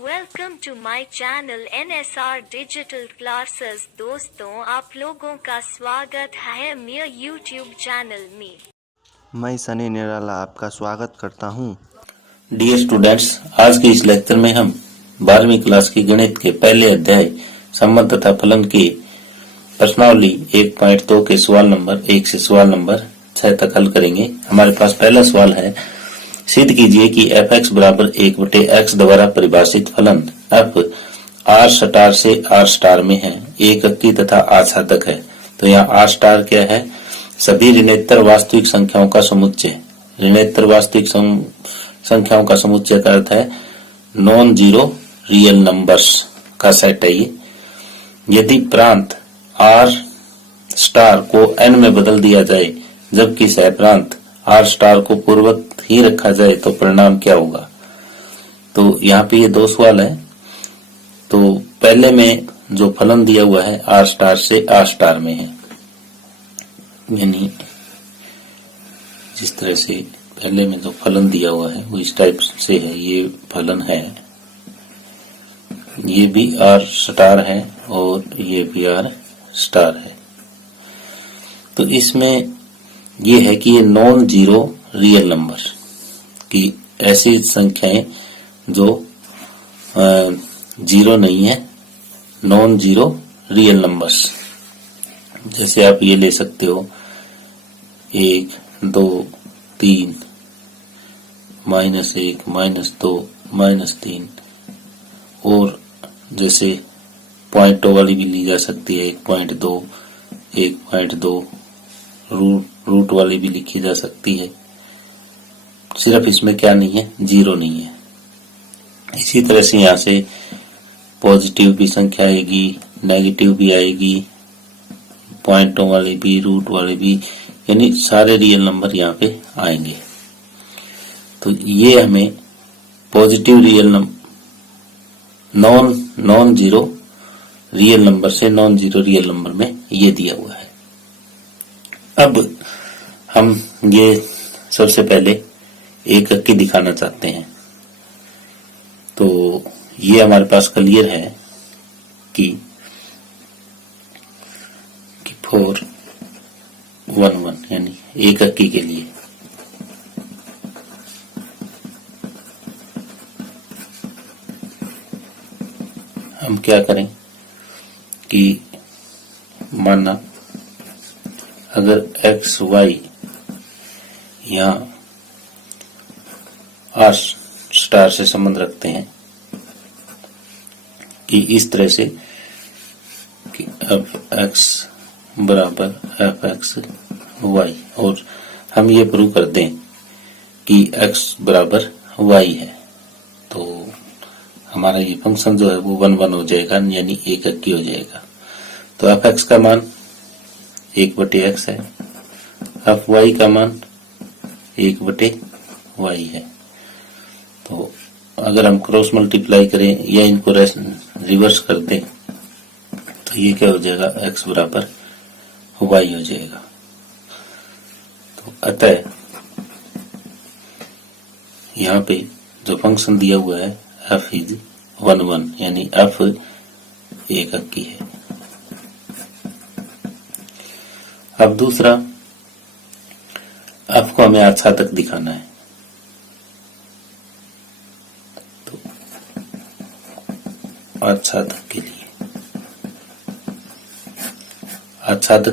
Welcome to my channel NSR digital classes. दोस्तों, आप लोगों का स्वागत है मेरे यूट्यूब चैनल में। मैं सनी निराला आपका स्वागत करता हूँ। डियर स्टूडेंट्स, आज के इस लेक्चर में हम 12वीं क्लास की गणित के पहले अध्याय संबंध तथा फलन की प्रश्नावली 1.2 के सवाल नंबर 1 से सवाल नंबर 6 तक हल करेंगे। हमारे पास पहला सवाल है, सिद्ध कीजिए कि f(x) बराबर 1/x द्वारा परिभाषित फलन f r स्टार से r स्टार में है, एक अंकी तथा आच्छादक है। तो यहाँ r स्टार क्या है? सभी ऋणोत्तर वास्तविक संख्याओं का समुच्चय। ऋणोत्तर वास्तविक संख्याओं का समुच्चय का अर्थ है नॉन जीरो रियल नंबर्स का सेट है ये। यदि प्रांत r स्टार को n में बदल दिया जाए जबकि सह प्रांत r स्टार को पूर्ववत ही रखा जाए तो परिणाम क्या होगा? तो यहाँ पे ये दो सवाल है। तो पहले में जो फलन दिया हुआ है r स्टार से r स्टार में है, यानी जिस तरह से पहले में जो फलन दिया हुआ है वो इस टाइप से है। ये फलन है, ये भी r स्टार है और ये भी r स्टार है। तो इसमें ये है कि ये नॉन जीरो रियल नंबर की ऐसी संख्याएं जो जीरो नहीं है, नॉन जीरो रियल नंबर्स। जैसे आप ये ले सकते हो 1, 2, 3, -1, -2, -3, और जैसे पॉइंटों वाली भी ली जा सकती है 1.2, 1.2, रूट वाली भी लिखी जा सकती है। सिर्फ इसमें क्या नहीं है? जीरो नहीं है। इसी तरह से यहाँ से पॉजिटिव भी संख्या आएगी, नेगेटिव भी आएगी, पॉइंटों वाले भी, रूट वाले भी, यानी सारे रियल नंबर यहाँ पे आएंगे। तो ये हमें positive real number non zero real number से नॉन जीरो रियल नंबर में ये दिया हुआ है। अब हम ये सबसे पहले एक अंकी दिखाना चाहते हैं। तो ये हमारे पास क्लियर है कि 411 यानी एक अंकी के लिए हम क्या करें कि माना अगर x y यहाँ r स्टार से संबंध रखते हैं कि इस तरह से कि अब x बराबर f(x) y, और हम ये प्रूव कर दें कि x बराबर y है, तो हमारा ये फंक्शन जो है वो 1 हो जाएगा, यानी एक अंकी हो जाएगा। तो f(x) का मान 1/x है, f(y) का मान 1/y है। तो अगर हम क्रॉस मल्टीप्लाई करें या इनको रिवर्स कर दें तो ये क्या हो जाएगा? x बराबर y हो जाएगा। तो अतः यहाँ पे जो फंक्शन दिया हुआ है f इज 1 यानी f एक अंकी है। अब दूसरा, f को हमें आच्छादक दिखाना है। तो आच्छादक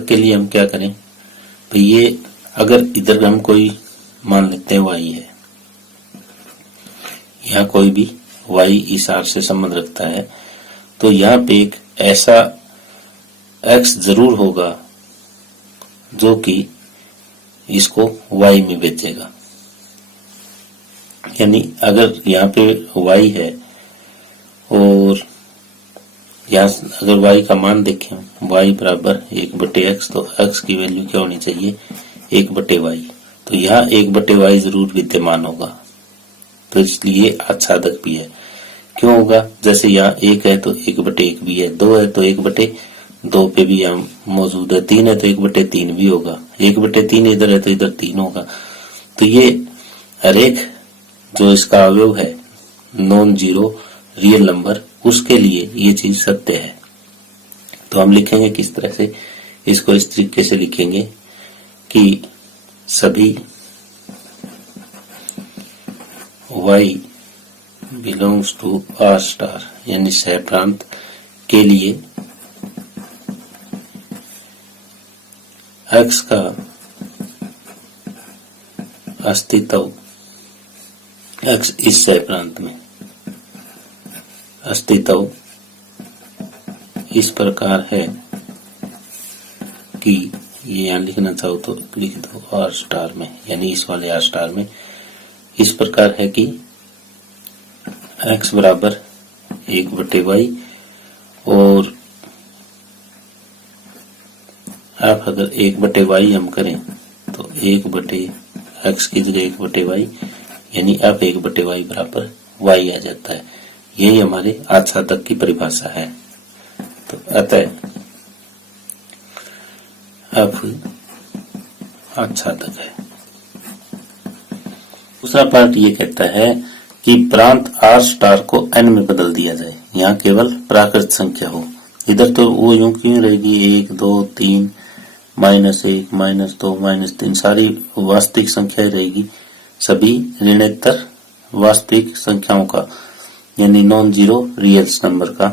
के लिए हम क्या करें? तो ये अगर इधर हम कोई मान लेते हैं y है, यहाँ कोई भी y इस r से संबंध रखता है, तो यहाँ पे एक ऐसा x जरूर होगा जो कि इसको y में बेचेगा। यानी अगर यहाँ पे y है और यहाँ अगर y का मान देखें, y बराबर 1/x, तो x की वैल्यू क्या होनी चाहिए? 1/y। तो यहाँ 1/y जरूर विद्यमान होगा, तो इसलिए आच्छादक भी है। क्यों होगा? जैसे यहाँ 1 है तो 1/1 भी है, 2 है तो 1/2 पे भी यहाँ मौजूद है, 3 है तो 1/3 भी होगा, 1/3 इधर है तो इधर 3 होगा। तो ये हर एक जो इसका अवयव है नॉन जीरो रियल नंबर, उसके लिए ये चीज सत्य है। तो हम लिखेंगे किस तरह से, इसको इस तरीके से लिखेंगे कि सभी y belongs to R star, यानी सह प्रांत के लिए x का अस्तित्व, x इस सह प्रांत में अस्तित्व इस प्रकार है कि ये यहाँ लिखना चाहो तो लिख दो आर स्टार में, यानी इस वाले आर स्टार में इस प्रकार है कि x बराबर 1/y, और आप अगर 1/y हम करें तो 1/x की जगह 1/y, यानी आप 1/y बराबर y आ जाता है। यही हमारे आच्छादक की परिभाषा है। तो अतः अब आच्छादक है। दूसरा पार्ट ये कहता है कि प्रांत आर स्टार को n में बदल दिया जाए, यहाँ केवल प्राकृत संख्या हो। इधर तो वो यूं क्यों रहेगी, 1 2 3 -1 -2 -3 सारी वास्तविक संख्याएं रहेगी, सभी ऋणोत्तर वास्तविक संख्याओं का, यानी नॉन जीरो रियल्स नंबर का।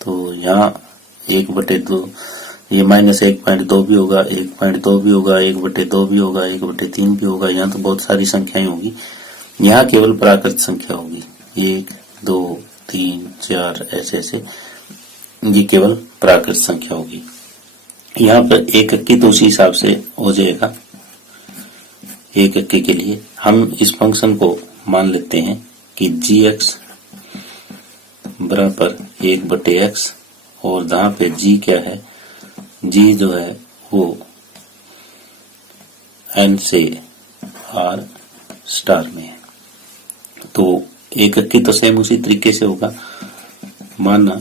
तो यहाँ 1/2 ये -1.2 भी होगा, 1.2 भी होगा, 1/2 भी होगा, 1/3 भी होगा। यहाँ तो बहुत सारी संख्याएं होगी, यहाँ केवल प्राकृत संख्या होगी, 1 2 3 4 ऐसे ऐसे, ये केवल प्राकृत संख्या होगी। यहाँ पर एक अंकी तो उसी हिसाब से हो जाएगा। एक अंकी के लिए हम इस फंक्शन को मान लेते हैं कि gx बराबर 1/x, और जहाँ पे g क्या है, g जो है वो n से r स्टार में है। तो एक अंकी तो सेम उसी तरीके से होगा, माना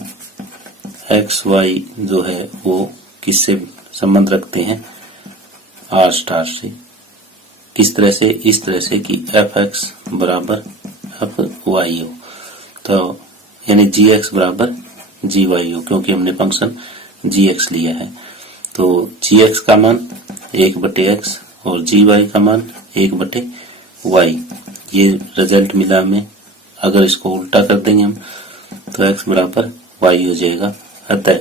x y जो है वो किससे संबंध रखते हैं, r स्टार से। किस तरह से, इस तरह से कि fx बराबर fy हो, तो यानी gx बराबर gy हो, क्योंकि हमने फंक्शन gx लिया है। तो gx का मान 1/x और gy का मान 1/y, ये रिजल्ट मिला हमें। अगर इसको उल्टा कर देंगे हम तो x बराबर y हो जाएगा। अतः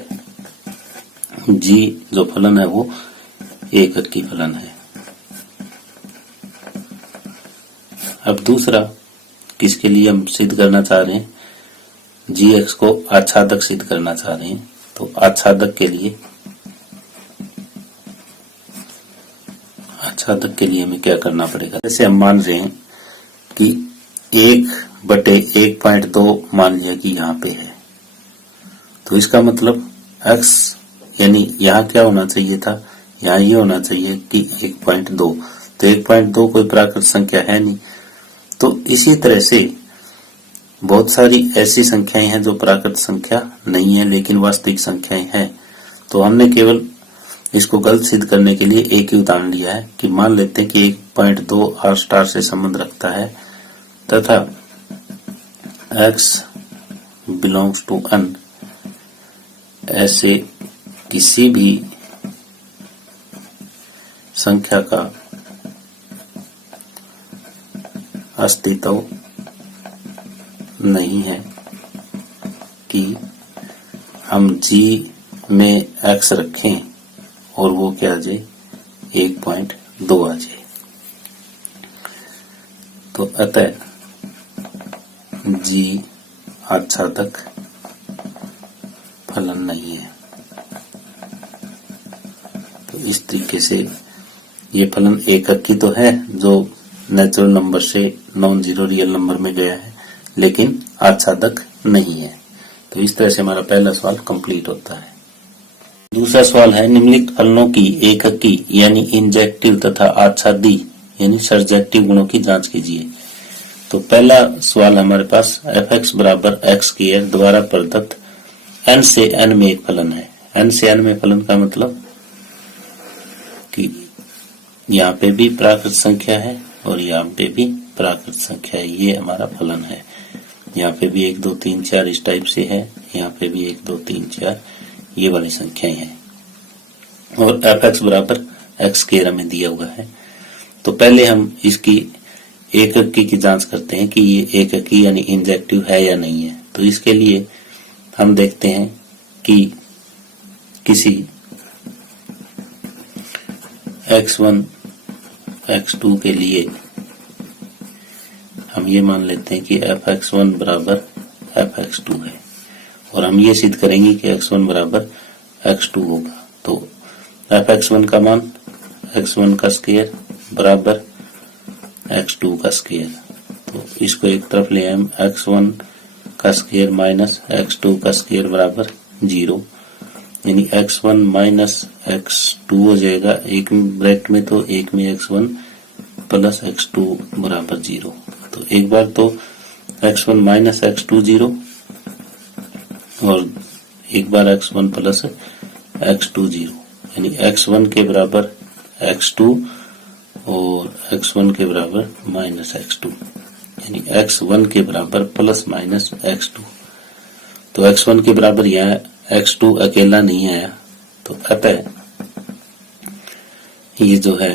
g जो फलन है वो एक अंकी फलन है। अब दूसरा किसके लिए हम सिद्ध करना चाह रहे हैं, gx को आच्छादक सिद्ध करना चाह रहे हैं। तो आच्छादक के लिए हमें क्या करना पड़ेगा, जैसे हम मान रहे हैं कि 1/1.2 मान लिया कि यहाँ पे है, तो इसका मतलब x यानी यहाँ क्या होना चाहिए था, यहाँ ये होना चाहिए कि 1.2, तो 1.2 कोई प्राकृत संख्या है नहीं। तो इसी तरह से बहुत सारी ऐसी संख्याएं हैं जो प्राकृत संख्या नहीं है लेकिन वास्तविक संख्याएं हैं। तो हमने केवल इसको गलत सिद्ध करने के लिए एक ही उदाहरण लिया है कि मान लेते हैं कि 1.2 आर स्टार से संबंध रखता है तथा x बिलोंग्स टू n, ऐसे किसी भी संख्या का अस्तित्व नहीं है कि हम g में x रखें और वो क्या आ जाए 1.2 आ जाए। तो अतः g आच्छादक फलन नहीं है। तो इस तरीके से ये फलन एक अंकी तो है जो नेचुरल नंबर से नॉन जीरो रियल नंबर में गया है, लेकिन आच्छादक नहीं है। तो इस तरह से हमारा पहला सवाल कंप्लीट होता है। दूसरा सवाल है, निम्नलिखित फलनों की एक अंकी यानी इंजेक्टिव तथा आच्छादी यानी सर्जेक्टिव गुणों की जांच कीजिए। तो पहला सवाल हमारे पास fx बराबर x² द्वारा प्रदत्त n से n में एक फलन है। n से n में फलन का मतलब कि यहाँ पे भी प्राकृत संख्या है और यहाँ पे भी प्राकृत संख्या है, ये हमारा फलन है। यहाँ पे भी 1 2 3 4 इस टाइप से है, यहाँ पे भी 1 2 3 4 ये वाली संख्याएं हैं, और fx बराबर x स्क्वायर हमें दिया हुआ है। तो पहले हम इसकी एककी की जांच करते हैं कि ये एककी यानी इंजेक्टिव है या नहीं है। तो इसके लिए हम देखते हैं कि किसी x1 x2 के लिए हम ये मान लेते हैं कि fx1 बराबर fx2 है, और हम ये सिद्ध करेंगे कि x1 बराबर x2 होगा। तो fx1 का मान x1 का स्क्वायर बराबर x2 का स्क्वायर, तो इसको एक तरफ ले हम x1 का स्क्वायर माइनस x2 का स्क्वायर बराबर 0, यानी x1 माइनस x2 हो जाएगा एक ब्रैकेट में, तो एक में x1 प्लस x2 बराबर 0। तो एक बार तो x1 माइनस x2 0, और एक बार x1 प्लस x2 0, यानी x1 के बराबर x2 और x1 के बराबर माइनस x2, यानी x1 के बराबर प्लस माइनस x2। तो x1 के बराबर यहाँ x2 अकेला नहीं आया, तो अतः ये जो है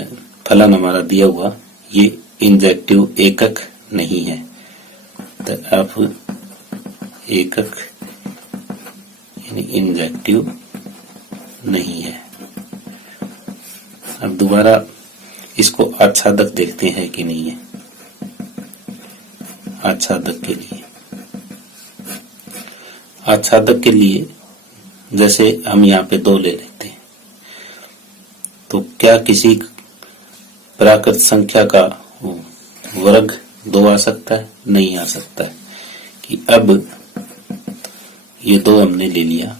फलन हमारा दिया हुआ ये इंजेक्टिव एकक नहीं है। तो अब एकक यानी इंजेक्टिव नहीं है। अब दोबारा इसको आच्छादक देखते हैं कि नहीं है। आच्छादक के लिए जैसे हम यहाँ पे 2 ले लेते हैं, तो क्या किसी प्राकृत संख्या का वर्ग 2 आ सकता है? नहीं आ सकता है। कि अब ये 2 हमने ले लिया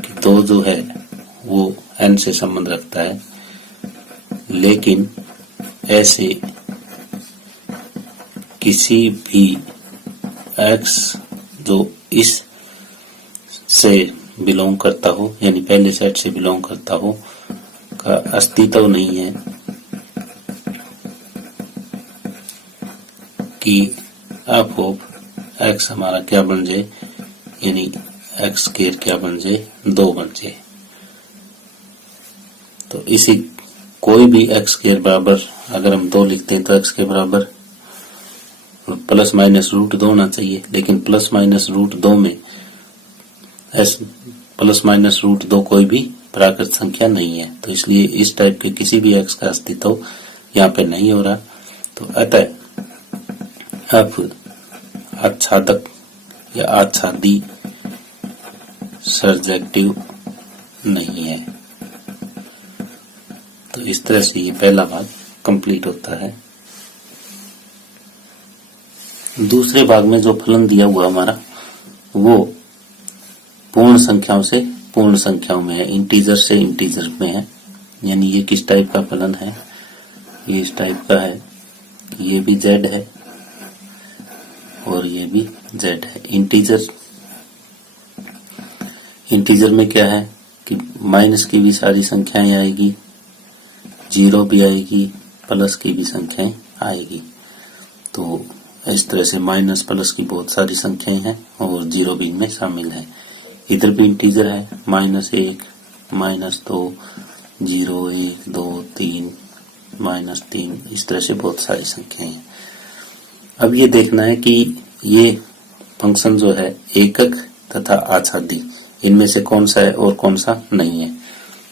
कि 2 जो है वो n से संबंध रखता है, लेकिन ऐसे किसी भी x जो इस से बिलोंग करता हो, यानी पहले सेट से बिलोंग करता हो, का अस्तित्व नहीं है कि f ऑफ x हमारा क्या बन जाए, यानी x स्क्वायर क्या बन जाए, 2 बन जाए। तो इसी कोई भी x स्क्वायर बराबर अगर हम 2 लिखते हैं तो x के बराबर प्लस माइनस रूट 2 होना चाहिए, लेकिन प्लस माइनस रूट 2 में प्लस माइनस रूट 2 कोई भी प्राकृत संख्या नहीं है, तो इसलिए इस टाइप के किसी भी x का अस्तित्व यहाँ पे नहीं हो रहा। तो अतः अब आच्छादक या आच्छादी सर्जेक्टिव नहीं है। तो इस तरह से ये पहला भाग कंप्लीट होता है। दूसरे भाग में जो फलन दिया हुआ हमारा वो पूर्ण संख्याओं से पूर्ण संख्याओं में है, इंटीजर से इंटीजर में है। यानी ये किस टाइप का फलन है, ये इस टाइप का है, ये भी z है और ये भी z है। इंटीजर में क्या है कि माइनस की भी सारी संख्याएं आएगी, 0 भी आएगी, प्लस की भी संख्याएं आएगी। तो इस तरह से माइनस प्लस की बहुत सारी संख्याएं हैं और 0 भी इनमें शामिल है। इधर भी इंटीजर है, -1, -2, 0, 1, 2, 3, -3, इस तरह से बहुत सारी संख्याएं हैं। अब ये देखना है कि ये फंक्शन जो है एकक तथा आच्छादी, इनमें से कौन सा है और कौन सा नहीं है।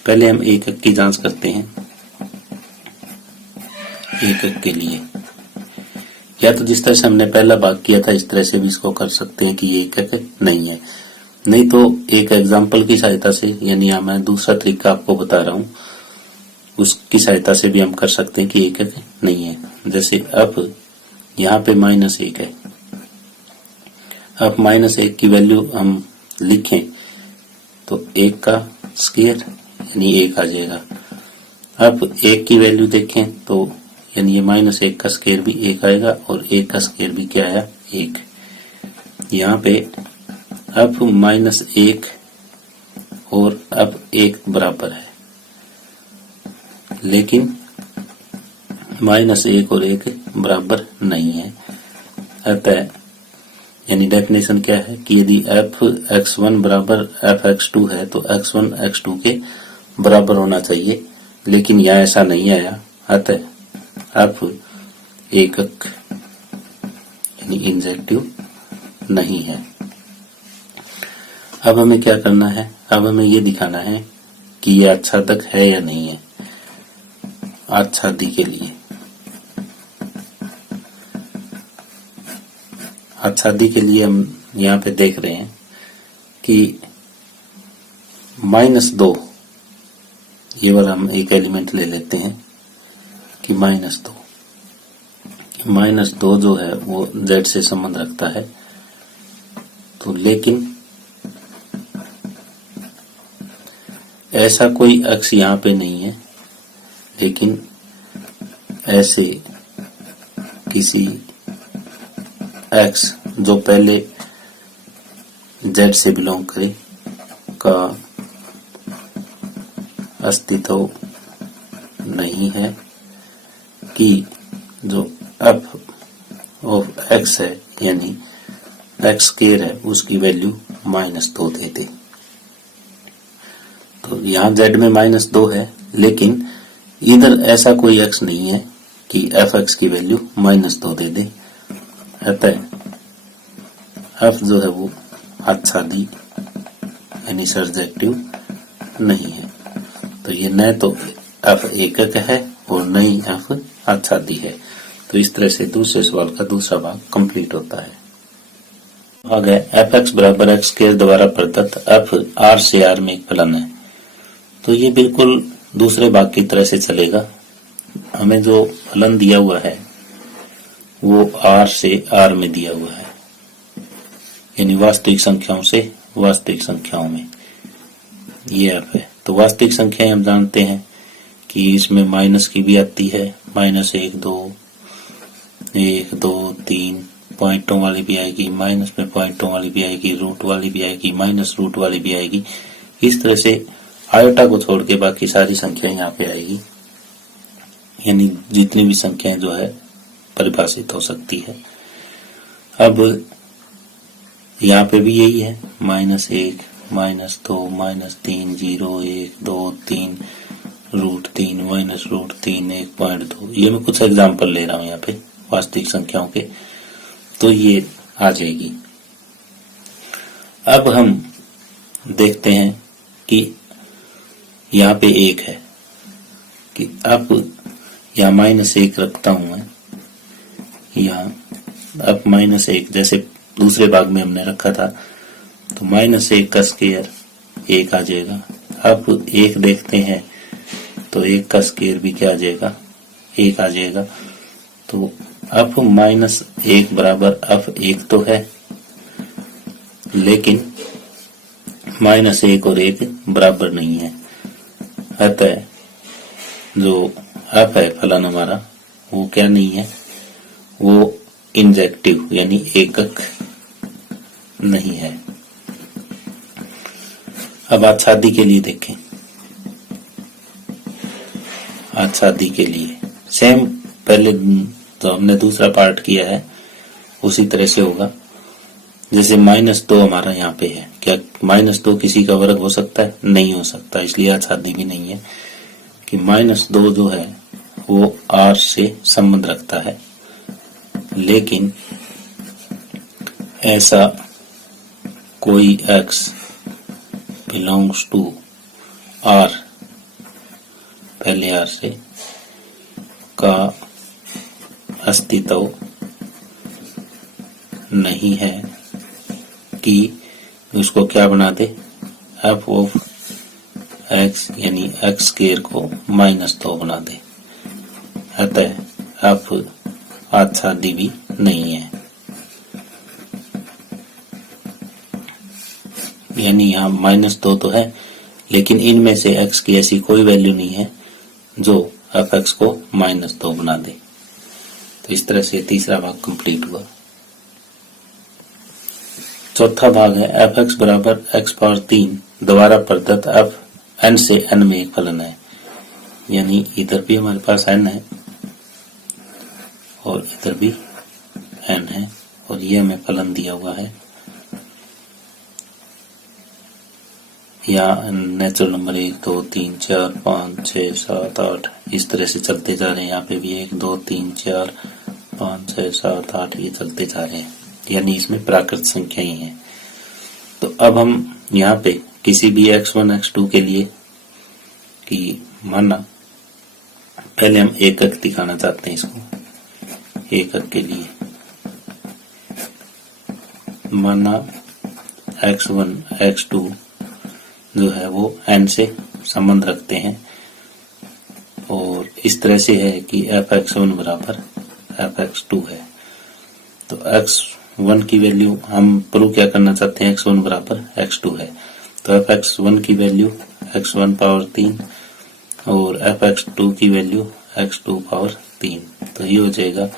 पहले हम एकक की जांच करते हैं। एकक के लिए या तो जिस तरह से हमने पहला भाग किया था इस तरह से भी इसको कर सकते हैं कि ये एकक नहीं है, नहीं तो एक एग्जाम्पल की सहायता से, यानी मैं दूसरा तरीका आपको बता रहा हूँ, उसकी सहायता से भी हम कर सकते हैं कि एकक नहीं है। जैसे अब यहाँ पे -1 है, अब -1 की वैल्यू हम लिखें तो 1 का स्क्वायर यानी 1 आ जाएगा। अब 1 की वैल्यू देखें तो यानी ये -1 का स्क्वायर भी 1 आएगा और 1 का स्क्वायर भी क्या आया, 1। यहाँ पे अब -1 और अब 1 बराबर है, लेकिन -1 और 1 बराबर नहीं है। अतः यानी डेफिनेशन क्या है कि यदि f(x1) बराबर f(x2) है तो x1 x2 के बराबर होना चाहिए, लेकिन यहाँ ऐसा नहीं आया, अतः f एकक यानी इंजेक्टिव नहीं है। अब हमें क्या करना है, अब हमें ये दिखाना है कि यह आच्छादक है या नहीं है। आच्छादी के लिए, आच्छादी के लिए हम यहाँ पे देख रहे हैं कि -2, ये वाला हम एक एलिमेंट ले लेते हैं कि -2 जो है वो z से संबंध रखता है। तो लेकिन ऐसा कोई अक्ष यहाँ पे नहीं है, लेकिन ऐसे किसी x जो पहले z से बिलोंग करे का अस्तित्व नहीं है कि जो f ऑफ x है यानी x² है उसकी वैल्यू -2 दे दे। तो यहाँ z में -2 है, लेकिन इधर ऐसा कोई x नहीं है कि fx की वैल्यू -2 दे दे, अतः f जो है वो आच्छादी यानी सर्जेक्टिव नहीं है। तो ये न तो f एकक है और न ही f आच्छादी है। तो इस तरह से दूसरे सवाल का दूसरा भाग कंप्लीट होता है। भाग है fx बराबर x² द्वारा प्रदत्त f r से r में एक फलन है। तो ये बिल्कुल दूसरे भाग की तरह से चलेगा। हमें जो फलन दिया हुआ है वो r से r में दिया हुआ है, यानी वास्तविक संख्याओं से वास्तविक संख्याओं में ये f है। तो वास्तविक संख्याएं हम जानते हैं कि इसमें माइनस की भी आती है, -1 2 3 पॉइंटों वाली भी आएगी, माइनस में पॉइंटों वाली भी आएगी, रूट वाली भी आएगी, माइनस रूट वाली भी आएगी। इस तरह से आयोटा को छोड़ के बाकी सारी संख्याएं यहाँ पे आएगी, यानी जितनी भी संख्याएं जो है परिभाषित हो सकती है। अब यहाँ पे भी यही है, -1 -2 -3 0 1 2 3 √3 -√3 1.2। ये मैं कुछ एग्जाम्पल ले रहा हूँ यहाँ पे वास्तविक संख्याओं के, तो ये आ जाएगी। अब हम देखते हैं कि यहाँ पे 1 है कि अब यहाँ -1 रखता हूं मैं, यहाँ अब -1 जैसे दूसरे भाग में हमने रखा था, तो -1 का स्क्वायर 1 आ जाएगा। अब 1 देखते हैं तो 1 का स्क्वायर भी क्या आ जाएगा, 1 आ जाएगा। तो अब -1 बराबर अब 1 तो है, लेकिन -1 और 1 बराबर नहीं है, अतः जो f है फलन हमारा वो क्या नहीं है, वो इंजेक्टिव यानी एकक नहीं है। अब आच्छादी के लिए देखें। आच्छादी के लिए सेम पहले जो हमने दूसरा पार्ट किया है उसी तरह से होगा। जैसे -2 हमारा यहाँ पे है, क्या -2 किसी का वर्ग हो सकता है? नहीं हो सकता, इसलिए आच्छादी भी नहीं है कि -2 जो है वो r से संबंध रखता है, लेकिन ऐसा कोई x बिलोंग्स टू r पहले r से का अस्तित्व नहीं है कि उसको क्या बना दे, f ऑफ x यानी x² को -2 बना दे, अतः f आच्छादी भी नहीं है। यानी यहाँ -2 तो है, लेकिन इनमें से x की ऐसी कोई वैल्यू नहीं है जो fx को -2 बना दे। तो इस तरह से तीसरा भाग कंप्लीट हुआ। चौथा भाग है fx बराबर x⁴ द्वारा प्रदत्त f n से n में एक फलन है, यानी इधर भी हमारे पास n है और इधर भी n है, और ये हमें फलन दिया हुआ है। यहाँ नेचुरल नंबर 1 2 3 4 5 6 7 8 इस तरह से चलते जा रहे हैं। यहाँ पे भी 1 2 3 4 5 6 7 8 ये चलते जा रहे हैं, यानी इसमें प्राकृत संख्या ही है। तो अब हम यहाँ पे किसी भी x1 x2 के लिए कि माना पहले हम एकक दिखाना चाहते हैं, इसको एकक के लिए माना x1 x2 जो है वो n से संबंध रखते हैं और इस तरह से है कि fx1 बराबर fx2 है। तो x1 की वैल्यू हम प्रूव क्या करना चाहते हैं, x1 बराबर x2 है। तो fx1 की वैल्यू x1 पावर 3 और fx2 की वैल्यू x2 पावर 3। तो ये हो जाएगा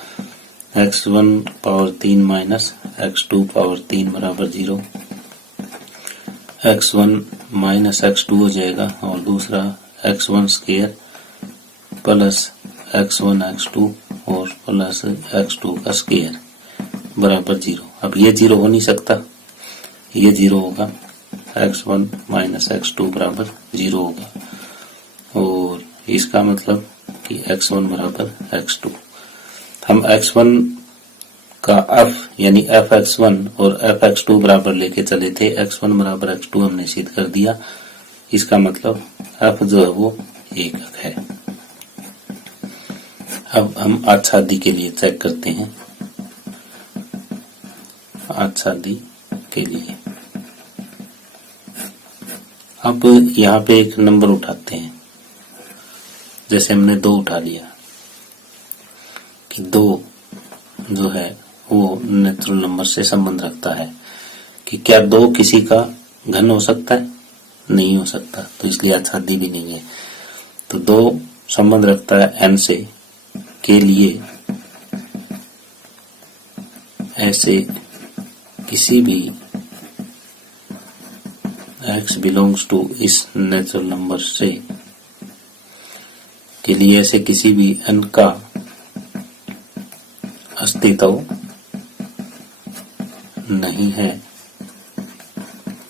x1 power 3 minus x2 power 3 बराबर 0। x1 माइनस x2 हो जाएगा और दूसरा x1 square plus x1 x2 और प्लस x2 का स्क्वायर बराबर 0। अब ये 0 हो नहीं सकता, ये 0 होगा, x1 माइनस x2 बराबर 0 होगा और इसका मतलब कि x1 बराबर x2। हम x1 का f यानी fx1 और fx2 बराबर लेके चले थे, x1 बराबर x2 हमने सिद्ध कर दिया। इसका मतलब f जो है वो एकक है। अब हम आच्छादी के लिए चेक करते हैं। आच्छादी के लिए अब यहाँ पे एक नंबर उठाते हैं, जैसे हमने 2 उठा लिया कि 2 जो है वो नेचुरल नंबर से संबंध रखता है कि क्या 2 किसी का घन हो सकता है, नहीं हो सकता, तो इसलिए आच्छादी भी नहीं है। तो 2 संबंध रखता है n से के लिए ऐसे किसी भी x बिलोंग्स टू इस नेचुरल नंबर से के लिए ऐसे किसी भी n का अस्तित्व नहीं है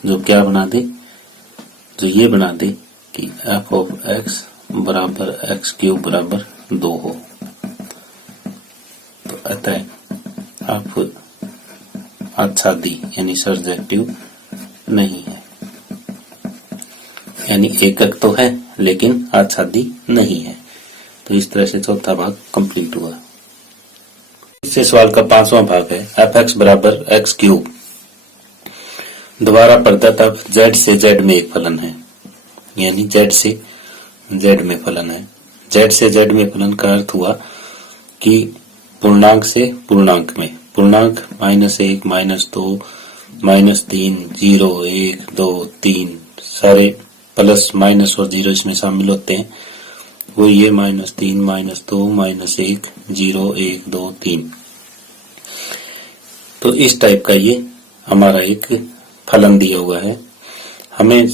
जो क्या बना दे, जो ये बना दे कि f ऑफ x बराबर x क्यूब बराबर 2 हो। तो अतः आप आच्छादी यानी सर्जेक्टिव नहीं है, यानी एकक तो है लेकिन आच्छादी नहीं है। तो इस तरह से चौथा भाग कंप्लीट हुआ। इससे सवाल का 5वां भाग है fx बराबर x क्यूब। दोबारा प्रदत्त अब z से z में एक फलन है, यानी z से z में फलन है। z से z में फलन का अर्थ हुआ कि पूर्णांक से पूर्णांक में, पूर्णांक -1 -2 -3 0 1 2 3 सारे प्लस माइनस और 0 इसमें शामिल होते हैं, वो ये -3 -2 -1 0 1 2 3। तो इस टाइप का ये हमारा एक फलन दिया हुआ है। हमें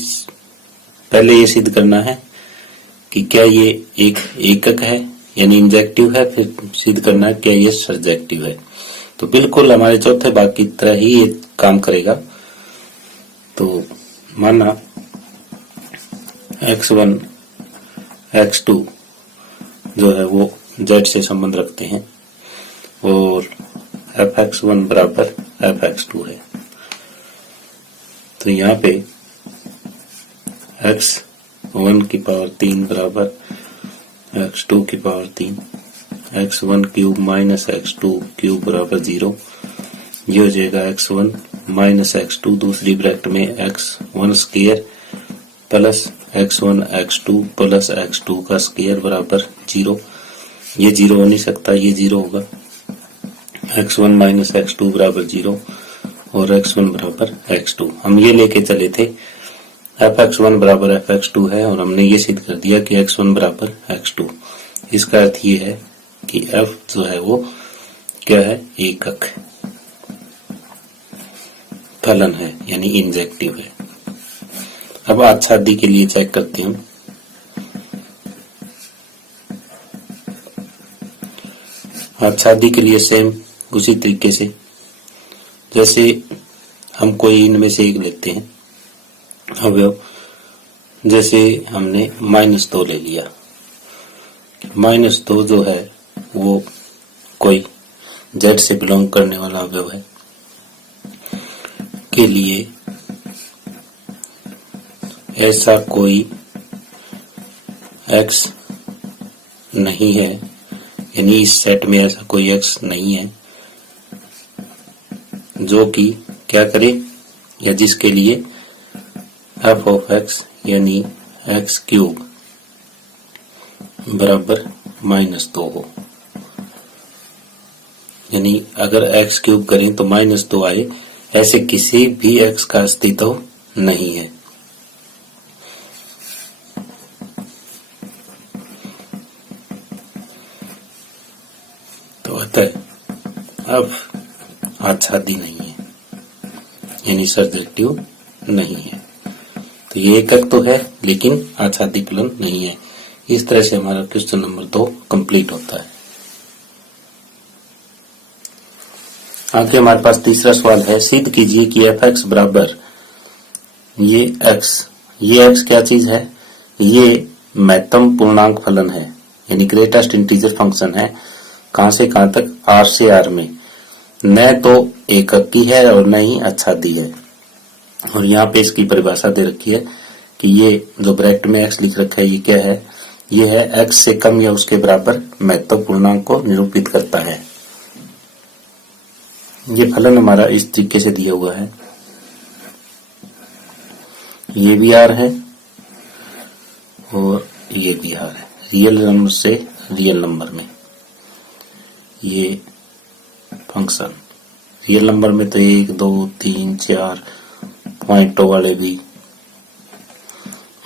पहले ये सिद्ध करना है कि क्या ये एक एकक है यानी इंजेक्टिव है, फिर सिद्ध करना है क्या ये सर्जेक्टिव है। तो बिल्कुल हमारे चौथे भाग की तरह ही ये काम करेगा। तो माना x1 x2 जो है वो z से संबंध रखते हैं और fx1 बराबर fx2 है। तो यहाँ पे x1 की पावर 3 बराबर x2 की power 3, x1 cube minus x2 cube बराबर 0। ये हो जाएगा x1 माइनस x2 दूसरी ब्रैकेट में x1 square plus x1 x2 plus x2 का स्क्वायर बराबर 0। ये 0 हो नहीं सकता, ये 0 होगा। x1 माइनस x2 बराबर 0 और x1 बराबर x2। हम ये लेके चले थे fx1 बराबर fx2 है और हमने ये सिद्ध कर दिया कि x1 बराबर x2। इसका अर्थ ये है कि f जो है वो क्या है, एकक फलन है यानी इंजेक्टिव है। अब आच्छादी के लिए चेक करते हैं। आच्छादी के लिए सेम उसी तरीके से जैसे हम कोई इनमें से एक लेते हैं अवयव, जैसे हमने -2 ले लिया। -2 जो है वो कोई z से बिलोंग करने वाला अवयव है के लिए ऐसा कोई x नहीं है, यानी इस सेट में ऐसा कोई x नहीं है जो कि क्या करे या जिसके लिए f ऑफ x यानी x³ बराबर -2 हो। यानी अगर x³ करें तो -2 आए, ऐसे किसी भी x का अस्तित्व नहीं है। तो अतः अब आच्छादी नहीं है, यानी सर्जेक्टिव नहीं है। तो ये एकक तो है लेकिन आच्छादी फलन नहीं है। इस तरह से हमारा क्वेश्चन नंबर 2 कंप्लीट होता है। आगे हमारे पास तीसरा सवाल है, सिद्ध कीजिए कि f(x) बराबर ये x क्या चीज है? ये महत्तम पूर्णांक फलन है, यानी ग्रेटेस्ट इंटीजर फंक्शन है। कहां से कहां तक? R से R में। न तो एकक की है और न ही आच्छादी है। और यहाँ पे इसकी परिभाषा दे रखी है कि ये जो ब्रैकेट में x लिख रखा है ये क्या है? ये है x से कम या उसके बराबर महत्तम पूर्णांक को निरूपित करता है। ये फलन हमारा इस तरीके से दिया हुआ है, ये भी R है और ये भी R है, रियल नंबर से रियल नंबर में। ये फंक्शन रियल नंबर में तो 1 2 3 4 पॉइंटों वाले भी,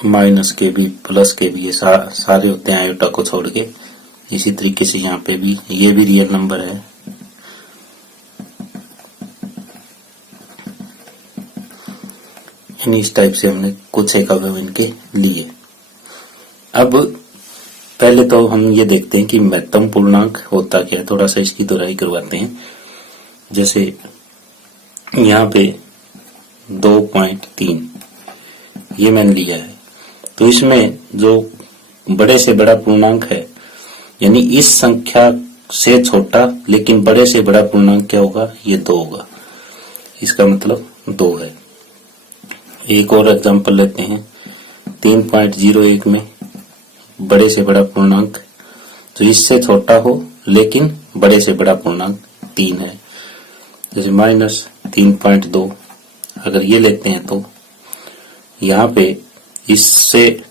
माइनस के भी, प्लस के भी, ये सारे होते हैं आयोटा को छोड़ के। इसी तरीके से यहाँ पे भी ये भी रियल नंबर है। इस टाइप से हमने कुछ एक अवयव इनके लिए। अब पहले तो हम ये देखते हैं कि महत्तम पूर्णांक होता क्या है, थोड़ा सा इसकी दोहराई करवाते हैं। जैसे यहाँ पे 2.3 ये मैंने लिया है, तो इसमें जो बड़े से बड़ा पूर्णांक है, यानी इस संख्या से छोटा लेकिन बड़े से बड़ा पूर्णांक क्या होगा? ये 2 होगा। इसका मतलब 2 है। एक और एग्जांपल लेते हैं, 3.01 में बड़े से बड़ा पूर्णांक तो इससे छोटा हो लेकिन बड़े से बड़ा पूर्णांक 3 है। जैसे -3.2 अगर ये लेते हैं तो यहाँ पे इससे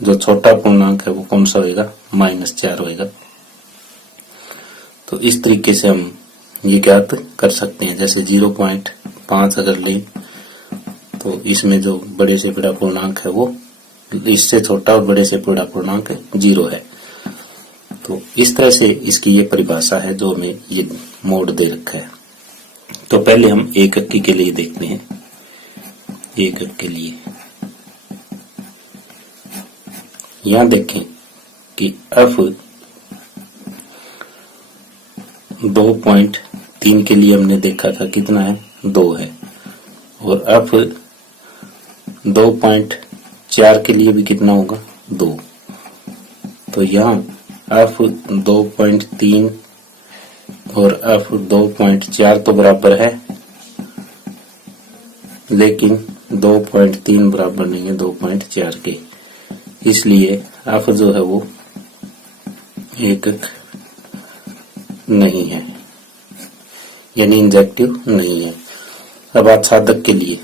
जो छोटा पूर्णांक है वो कौन सा होगा? -4 होगा। तो इस तरीके से हम ये ज्ञात कर सकते हैं। जैसे 0.5 अगर लें तो इसमें जो बड़े से बड़ा पूर्णांक है वो इससे छोटा और बड़े से बड़ा पूर्णांक 0 है। तो इस तरह से इसकी ये परिभाषा है जो हमें ये मोड दे रखा है। तो पहले हम एकक के लिए देखते हैं। एकक के लिए यहां देखें कि f 2.3 के लिए हमने देखा था कितना है? 2 है। और f 2.4 के लिए भी कितना होगा? 2। तो यहाँ f 2.3 और f 2.4 तो बराबर है, लेकिन 2.3 बराबर नहीं है 2.4 के, इसलिए f जो है वो एकक नहीं है, यानी इंजेक्टिव नहीं है। अब आच्छादक के लिए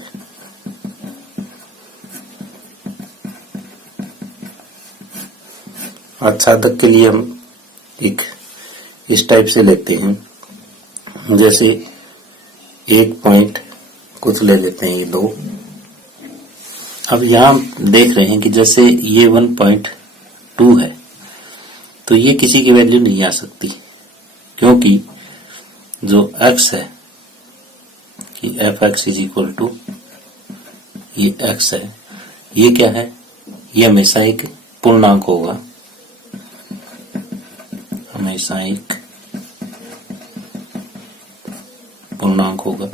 हम एक इस टाइप से लेते हैं। जैसे 1 पॉइंट कुछ ले लेते हैं, ये 2। अब यहां देख रहे हैं कि जैसे ये 1.2 है तो ये किसी की वैल्यू नहीं आ सकती, क्योंकि जो x है कि f(x) = ये x है, ये क्या है? ये हमेशा एक पूर्णांक होगा, हमेशा एक पूर्णांक होगा।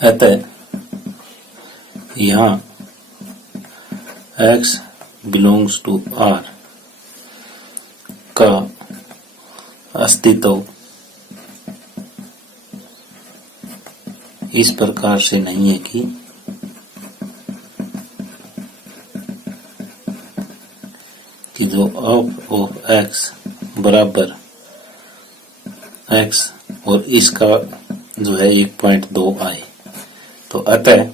अतः यहाँ x बिलोंग्स टू R का अस्तित्व इस प्रकार से नहीं है कि जो ऑफ x बराबर x और इसका जो है 1.2 आए। तो अतः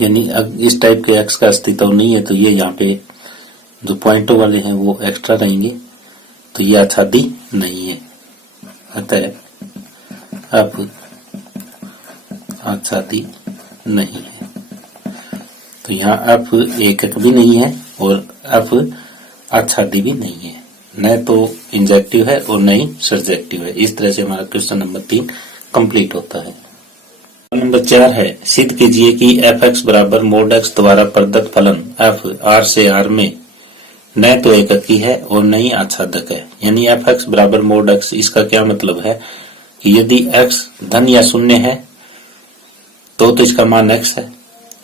यानी इस टाइप के x का अस्तित्व नहीं है, तो ये यहाँ पे जो पॉइंटों वाले हैं वो एक्स्ट्रा रहेंगे, तो ये आच्छादी नहीं है। अतः अब आच्छादी नहीं है। तो यहाँ अब एकक भी नहीं है और अब आच्छादी भी नहीं है, न तो इंजेक्टिव है और न ही सर्जेक्टिव है। इस तरह से हमारा क्वेश्चन नंबर 3 कंप्लीट होता है। नंबर 4 है, सिद्ध कीजिए कि f(x) बराबर mod x द्वारा प्रदत्त फलन f R से R में न तो एककी है और न ही आच्छादक है। यानी f(x) बराबर mod x, इसका क्या मतलब है कि यदि x धन या शून्य है तो इसका मान x है,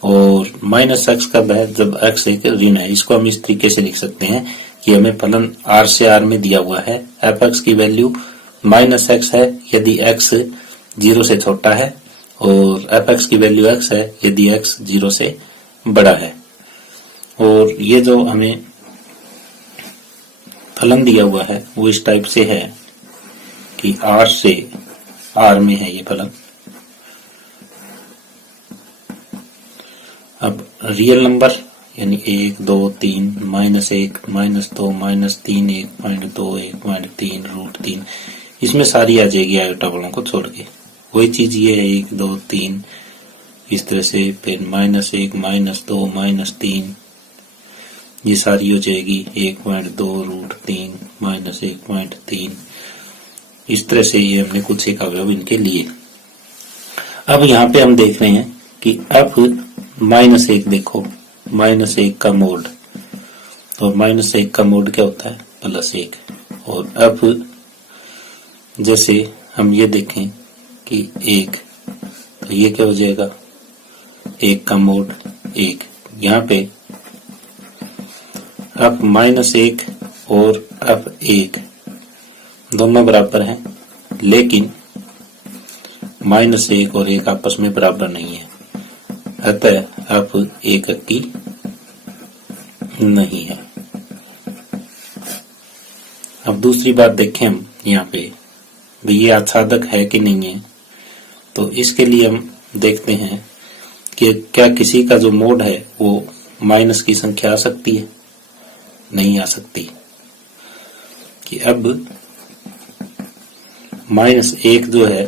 और माइनस x कब है, जब x एक ऋण है। इसको हम इस तरीके से लिख सकते हैं कि हमें फलन R से R में दिया हुआ है, f(x) की वैल्यू -x है यदि x 0 से छोटा है, और f(x) की वैल्यू x है यदि x 0 से बड़ा है। और ये जो हमें फलन दिया हुआ है वो इस टाइप से है कि R से R में है ये फलन। अब रियल नंबर यानी 1, 2, 3, -1, -2, -3, 1.2, 1.3, √3, इसमें सारी आ जाएगी आयोटा वालों को छोड़ के। वही चीज ये है 1, 2, 3 इस तरह से, फिर -1, -2, -3, ये सारी हो जाएगी 1.2, √3, -1.3। इस तरह से ये हमने कुछ एक अवयव इनके लिए। अब यहाँ पे हम देख रहे हैं कि अब -1 देखो, -1 का मोड, और -1 का मोड क्या होता है, +1। और अब जैसे हम ये देखें कि 1, तो ये क्या हो जाएगा, 1 का मोड 1। यहाँ पे अब -1 और अब 1 दोनों बराबर हैं, लेकिन -1 और 1 आपस में बराबर नहीं है, अतः अब एककी नहीं है। अब दूसरी बात देखें हम यहाँ पे, ये आच्छादक है कि नहीं है। तो इसके लिए हम देखते हैं कि क्या किसी का जो मोड है वो माइनस की संख्या आ सकती है, नहीं आ सकती। कि अब -1 जो है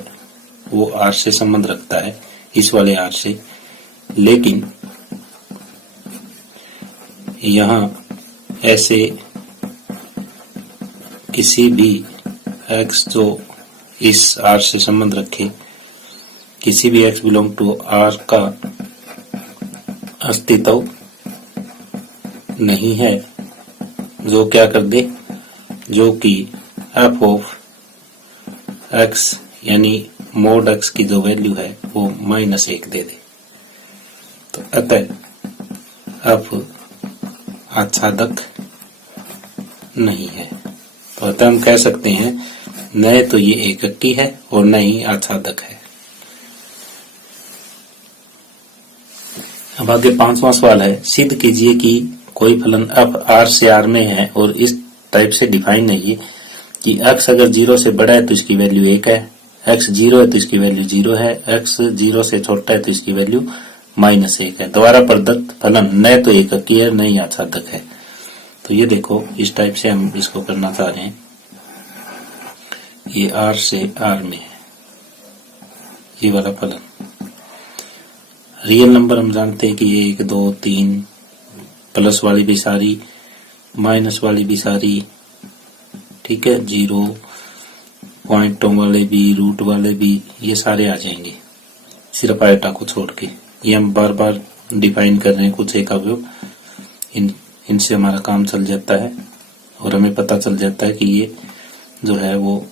वो R से संबंध रखता है, इस वाले R से, लेकिन यहाँ ऐसे किसी भी x जो इस R से संबंध रखे, किसी भी x बिलोंग टू R का अस्तित्व नहीं है जो क्या कर दे, जो कि f ऑफ x यानी mod x की जो वैल्यू है वो -1 दे दे। तो अतः अब आच्छादक नहीं है। तो अतः हम कह सकते हैं न तो ये एककी है और न ही आच्छादक है। अब आगे 5वां सवाल है, सिद्ध कीजिए कि कोई फलन अब R से R में है और इस टाइप से डिफाइन है ये कि x अगर 0 से बड़ा है तो इसकी वैल्यू 1 है, x 0 है तो इसकी वैल्यू 0 है, x 0 से छोटा है तो इसकी वैल्यू -1 है। द्वारा प्रदत्त फलन न तो एककी है न ही आच्छादक है। तो ये देखो इस टाइप से हम इसको करना चाह रहे हैं। ये R से R में है ये वाला फलन। रियल नंबर हम जानते हैं कि ये 1, 2, 3, प्लस वाली भी सारी, माइनस वाली भी सारी, ठीक है, 0 पॉइंटों वाले भी, रूट वाले भी, ये सारे आ जाएंगे सिर्फ आयटा को छोड़ के। ये हम बार बार डिफाइन कर रहे हैं कुछ एक अवयव, इनसे हमारा काम चल जाता है और हमें पता चल जाता है कि ये जो है वो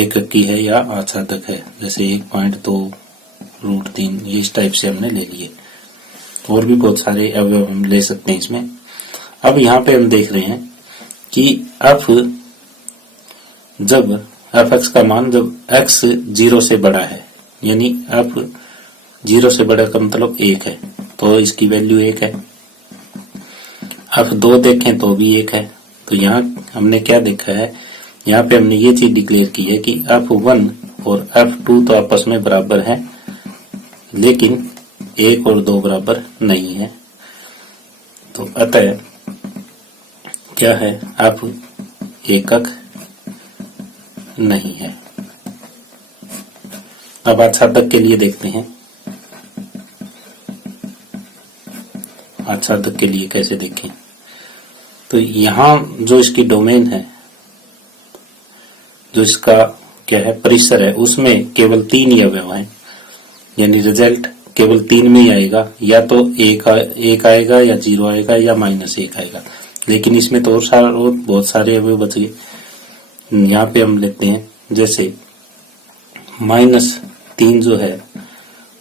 एककी है या आच्छादक है। जैसे 1.2√3 ये इस टाइप से हमने ले लिए। और भी बहुत सारे अवयव हम ले सकते हैं इसमें। अब यहाँ पे हम देख रहे हैं कि जब f(x) का मान जब x 0 से बड़ा है, यानी f 0 से बड़ा का मतलब 1 है, तो इसकी वैल्यू 1 है। f 2 देखें तो भी 1 है। तो यहाँ हमने क्या देखा है, यहाँ पे हमने ये चीज डिक्लेयर की है कि f1 और f2 तो आपस में बराबर है, लेकिन 1 और 2 बराबर नहीं है। तो अतः क्या है, f एकक नहीं है। अब आच्छादक के लिए देखते हैं। आच्छादक के लिए कैसे देखें, तो यहां जो इसकी डोमेन है, जो इसका क्या है परिसर है, उसमें केवल 3 ही अवयव हैं, यानी रिजल्ट केवल 3 में ही आएगा, या तो 1 आएगा या 0 आएगा या -1 आएगा। लेकिन इसमें तो और बहुत सारे अवयव बच गए। यहाँ पे हम लेते हैं, जैसे -3 जो है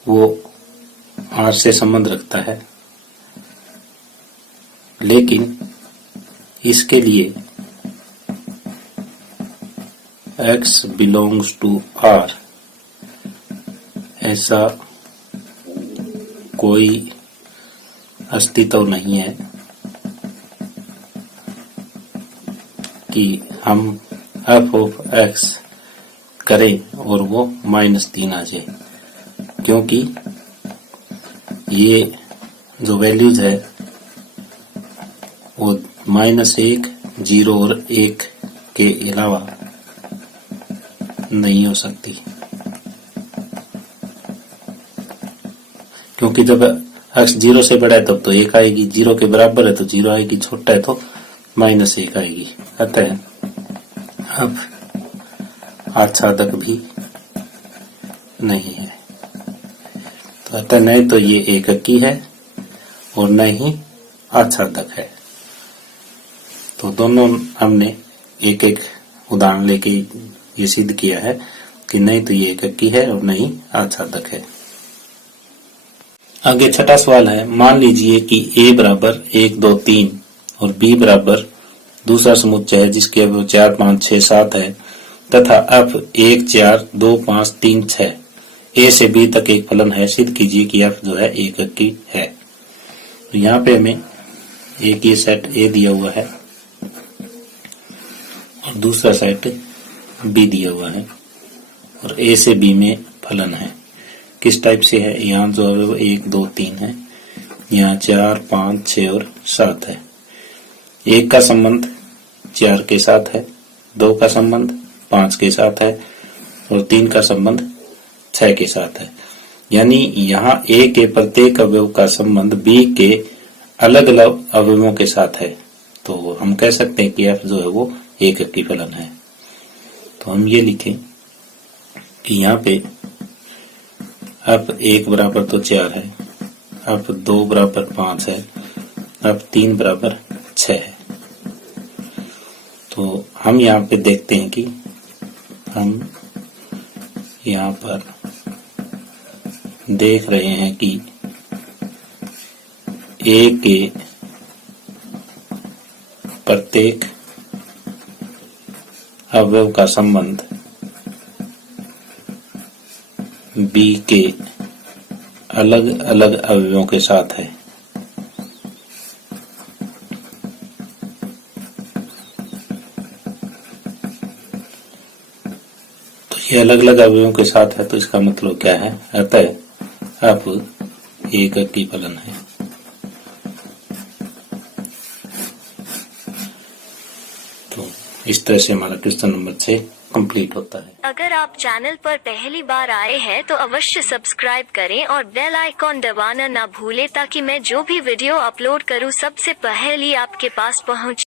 वो r से संबंध रखता है, लेकिन इसके लिए x belongs to r ऐसा कोई अस्तित्व नहीं है कि हम f of x करें और वो -3 आ जाए, क्योंकि ये जो वैल्यूज है वो -1, 0 और 1 के अलावा नहीं हो सकती, क्योंकि जब x 0 से बड़ा है तब तो 1 आएगी, 0 के बराबर है तो 0 आएगी, छोटा है तो -1 आएगी। अतः अब आच्छादक भी नहीं है। तो अतः नहीं तो ये एककी है और न ही आच्छादक है। तो दोनों हमने एक एक उदाहरण लेके ये सिद्ध किया है कि नहीं तो ये एककी है और नहीं आच्छादक है। आगे छठा सवाल है, मान लीजिए कि a बराबर 1, 2, 3 और b बराबर दूसरा समुच्चय है जिसके अवयव 4, 5, 6, 7 है, तथा f 1, 4, 2, 5, 3, 6 a से b तक एक फलन है। सिद्ध कीजिए कि f जो है एककी है। तो यहाँ पे हमें एक ये सेट a दिया हुआ है और दूसरा सेट b दिया हुआ है, और a से b में फलन है। किस टाइप से है, यहाँ जो अवयव 1, 2, 3 है, यहाँ 4, 5, 6 और 7 है। 1 का संबंध 4 के साथ है, 2 का संबंध 5 के साथ है और 3 का संबंध 6 के साथ है। यानी यहाँ A के प्रत्येक अवयव का संबंध B के अलग अलग अवयवों के साथ है। तो हम कह सकते हैं कि F जो है वो एककी फलन है। तो हम ये लिखें कि यहाँ पे F 1 बराबर तो 4 है, F 2 बराबर 5 है, F 3 बराबर 6 है। तो हम यहाँ पे देखते हैं कि हम यहाँ पर देख रहे हैं कि A के प्रत्येक अवयव का संबंध B के अलग अलग अवयवों के साथ है। तो ये अलग अलग अवयवों के साथ है, तो इसका मतलब क्या है, अतः F एककी फलन है। तो इस तरह से हमारा क्वेश्चन नंबर 6 कंप्लीट होता है। अगर आप चैनल पर पहली बार आए हैं तो अवश्य सब्सक्राइब करें और बेल आइकॉन दबाना ना भूलें ताकि मैं जो भी वीडियो अपलोड करूं सबसे पहले आपके पास पहुंचे।